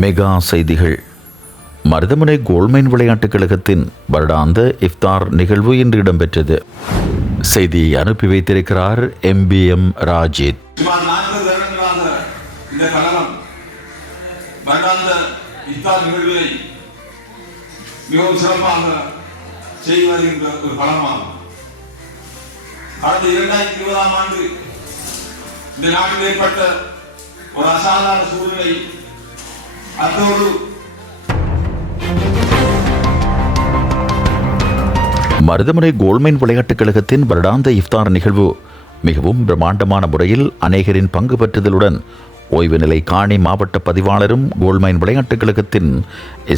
Mega செய்திகள். மருதமுனை கோல்ட்மைன் விளையாட்டுக் கழகத்தின் வருடாந்த இஃப்தார் நிகழ்வு இன்று இடம்பெற்றது. செய்தியை அனுப்பி வைத்திருக்கிறார் MBM ராஜித். சுமார் 40 வருடங்களாக இந்த கழகம் வருடாந்த இஃப்தார் நிகழ்வை மிகவும் சிறப்பாக செய்து வருகின்ற ஒரு கழகமாகும். கடந்த 2020ஆம் ஆண்டு இந்த நாட்டில் ஏற்பட்ட ஒரு அசாதாரண சூழ்நிலை, அதோடு மருதமுனை கோல்ட்மைன் விளையாட்டுக் கழகத்தின் வருடாந்த இஃப்தார் நிகழ்வு மிகவும் பிரம்மாண்டமான முறையில் அநேகரின் பங்கு பெற்றதுடன் ஓய்வு நிலை காணி மாவட்ட பதிவாளரும் கோல்ட்மைன் விளையாட்டுக் கழகத்தின்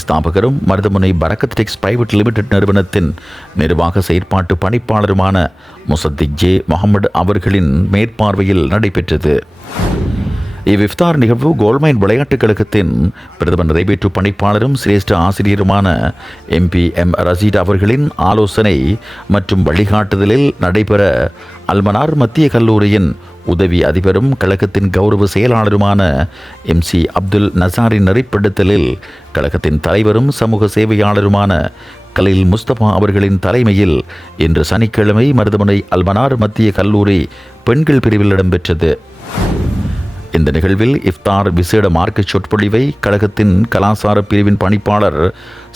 ஸ்தாபகரும் மருதமுனை பரக்கத் டெக்ஸ் பிரைவேட் லிமிடெட் நிறுவனத்தின் நிர்வாக செயற்பாட்டு பணிப்பாளருமான முசத்திக் ஜே முகமது அவர்களின் மேற்பார்வையில் நடைபெற்றது. இவ்விஃப்தார் நிகழ்வு கோல்ட்மைன் விளையாட்டுக் கழகத்தின் பிரதம நிறைவேற்று பணிப்பாளரும் சிரேஷ்ட ஆசிரியருமான MPM ரசீட் அவர்களின் ஆலோசனை மற்றும் வழிகாட்டுதலில் நடைபெற அல்மனார் மத்திய கல்லூரியின் உதவி அதிபரும் கழகத்தின் கௌரவ செயலாளருமான MC அப்துல் நசாரின் நெறிப்படுத்தலில் கழகத்தின் தலைவரும் சமூக சேவையாளருமான கலீல் முஸ்தபா அவர்களின் தலைமையில் இன்று சனிக்கிழமை மருதமுனை அல்மனார் மத்திய கல்லூரி பெண்கள் பிரிவில் இடம்பெற்றது. இந்த நிகழ்வில் இஃப்தார் விசேட மார்க்க சொற்பொழிவை கழகத்தின் கலாசார பிரிவின் பணிப்பாளர்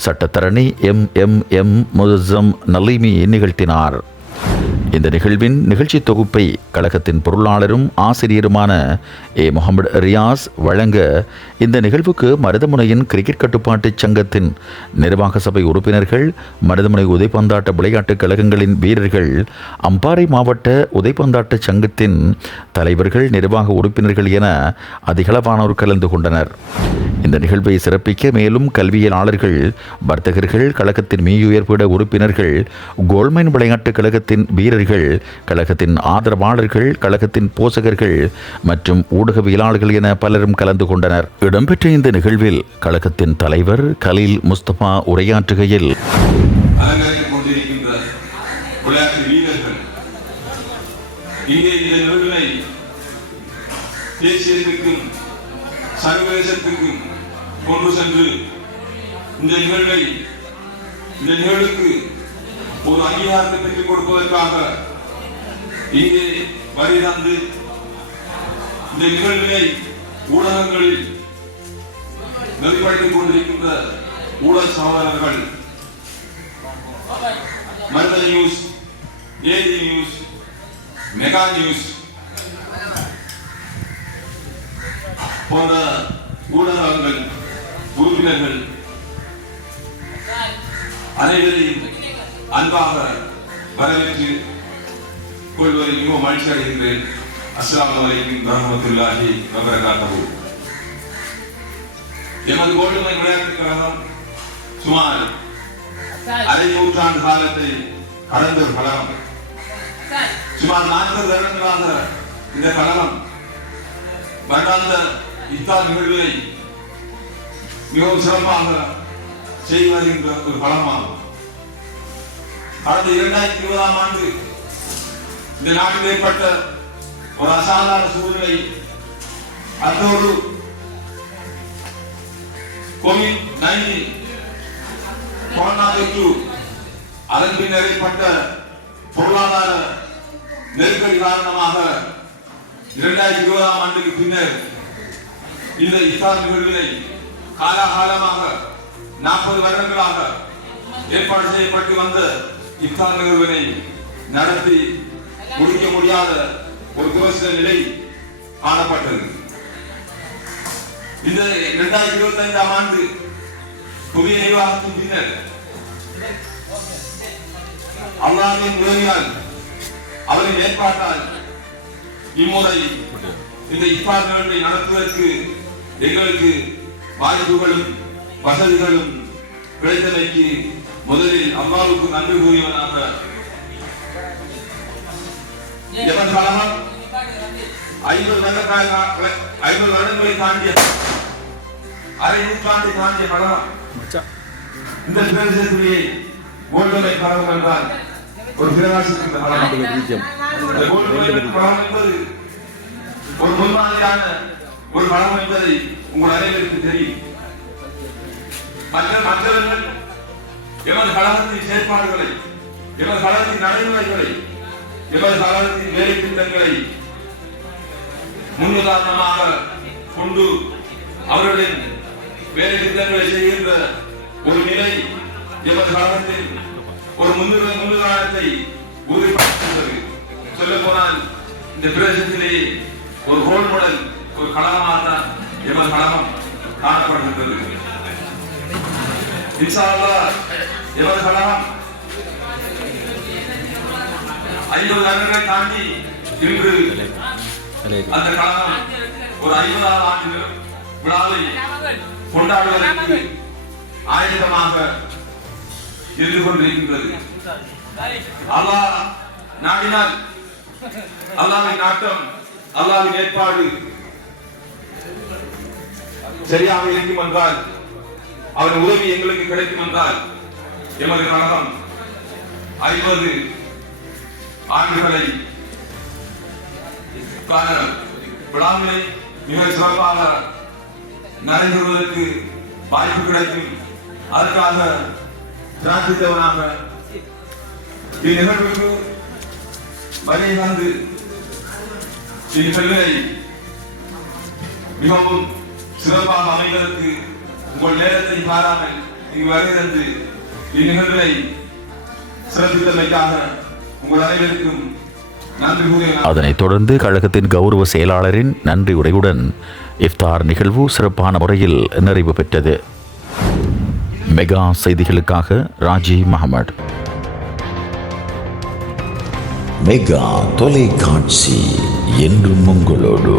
சட்டத்தரணி MMM முஅzzam நலீமி நிகழ்த்தினார். இந்த நிகழ்வின் நிகழ்ச்சி தொகுப்பை கழகத்தின் பொருளாளரும் ஆசிரியருமான முகமது ரியாஸ் வழங்க, இந்த நிகழ்வுக்கு மருதமுனையின் கிரிக்கெட் கட்டுப்பாட்டு சங்கத்தின் நிர்வாக சபை உறுப்பினர்கள், மருதமுனை உதைப்பந்தாட்ட விளையாட்டுக் கழகங்களின் வீரர்கள், அம்பாறை மாவட்ட உதைப்பந்தாட்ட சங்கத்தின் தலைவர்கள், நிர்வாக உறுப்பினர்கள் என அதிகளவானோர் கலந்து கொண்டனர். இந்த நிகழ்வை சிறப்பிக்க மேலும் கல்வியலாளர்கள், வர்த்தகர்கள், கழகத்தின் மீயுயர்விட உறுப்பினர்கள், கோல்ட்மைன் விளையாட்டுக் கழகத்தின் வீரர்கள், கழகத்தின் ஆதரவாளர்கள், கழகத்தின் போசகர்கள் மற்றும் ஊடகவியலாளர்கள் என பலரும் கலந்து கொண்டனர். இடம்பெற்ற இந்த நிகழ்வில் கழகத்தின் தலைவர் கலீல் முஸ்தபா உரையாற்றுகையில், சர்வதேசத்துக்கும் கொண்டு சென்று இந்த நிகழ்வுக்கு ஒரு அங்கீகாரத்தை பெற்றுக் கொடுப்பதற்காக இங்கே வரி தந்து இந்த நிகழ்வினை ஊடகங்களில் நெறிப்படுத்திக் கொண்டிருக்கின்ற ஊடக சகோதரர்கள் மருத news, AD news, mega news போன்ற ஊடகங்கள் உறுப்பினர்கள் அனைவரையும் அன்பாக வரவேற்று கொள்வதில் மிகவும் மகிழ்ச்சி அடைகின்றேன். அஸ்ஸலாமு அலைக்கும் வரஹ்மத்துல்லாஹி வபரகாத்துஹு. எமது கோல்ட்மைன் விளையாட்டுக் கழகம் சுமார் அரை நூற்றாண்டு காலத்தை கடந்த ஒரு கழகம். சுமார் 40 வருடங்களாக இந்த கழகம் வருடாந்த இஃப்தார் நிகழ்வை மிகவும் சிறப்பாக செய்து வருகின்ற ஒரு கழகமாகும். கடந்த 2020ஆம் ஆண்டு இந்த நாட்டில் ஏற்பட்ட ஒரு அசாதாரண சூழ்நிலை, அதோடு COVID-19 கொரோனா தொற்று, அதன் பின்னர் ஏற்பட்ட பொருளாதார நெருக்கடி காரணமாக 2020ஆம் ஆண்டுக்கு பின்னர் இந்த இஃப்தார் நிகழ்வினை காலாகாலமாக 40 வருடங்களாக ஏற்பாடு செய்யப்பட்டு வந்த இஃப்தார் நிகழ்வினை நடத்தி முடிக்க முடியாத ஒரு துவச நிலை காணப்பட்டது. இந்த 2025ஆம் ஆண்டு புதிய நிர்வாகத்தின் பின்னர் அல்லாஹ்வின் உதவியால், அவரின் ஏற்பாட்டால் இம்முறை இந்த இஃப்தார் நிகழ்வை நடத்துவதற்கு எங்களுக்கு வாய்ப்புகளும் வசதிகளும் கிடைத்தமைக்கு முதலில் அல்லாஹ்வுக்கு நன்றி கூறியவனாக, எமது கழகம் 50 வருடங்களை தாண்டிய, அரை நூற்றாண்டை தாண்டிய கழகம். இந்த பிரதேசத்திலேயே கோல்ட்மைன் கழகம் என்றால் ஒரு பிரகாசிக்கின்ற கழகம். ஒரு முன்மாதிரியான ஒரு படம் என்பதை உங்கள் அனைவருக்கு தெரியும். மற்றவர்கள் எமது கழகத்தின் செயற்பாடுகளை, எமது கழகத்தின் நடைமுறைகளை, எமது கழகத்தின் வேலை திட்டங்களை முன்னுதாரணமாக கொண்டு அவர்களின் வேலை திட்டங்களை செய்கின்ற ஒரு நிலை எமது கழகத்தில் ஒரு முன்னுதாரணத்தை உறுதிப்படுத்துகிறது. சொல்ல போனால் இந்த பிரதேசத்திலே ஒரு ரோல் மாடல், ஒரு கழகமாக தான் எமது கழகம் காணப்படுகின்றது. இன்ஷா அல்லாஹ் எமது கழகம் 50 ஆண்டுகளை தாண்டி இன்று அந்த கழகம் ஒரு 50ஆம் ஆண்டு விழாவை கொண்டாடுவதற்கு ஆயத்தமாக இருந்து கொண்டிருக்கின்றது. அல்லாஹ் நாடினால், அல்லாஹ்வின் நாட்டம், அல்லாஹ்வின் ஏற்பாடு சரியாக இருக்கும் என்றால், அவன் உதவி எங்களுக்கு கிடைக்கும் என்றால், எமது கழகம் 50 ஆண்டுகளை விழாவினை மிக சிறப்பாக நடைபெறுவதற்கு வாய்ப்பு கிடைக்கும். அதற்காக பிரார்த்தித்தவனாக இந்நிகழ்வுக்கு வருகை தந்து இந்நிகழ்வை மிகவும் சிறப்பாக அமைவதற்கு உங்கள் நேரத்தை பாராமல் இங்கு வருகை தந்து இந்நிகழ்வை சிறப்பித்தமைக்காக உங்கள் அனைவருக்கும் நன்றி கூறுகிறேன். அதனைத் தொடர்ந்து கழகத்தின் கௌரவ செயலாளரின் நன்றி உரையுடன் இஃப்தார் நிகழ்வு சிறப்பான முறையில் நிறைவு பெற்றது. மெகா செய்திகளுக்காக ராஜி மஹமட். மெகா தொலைக்காட்சி என்றும் உங்களோடு.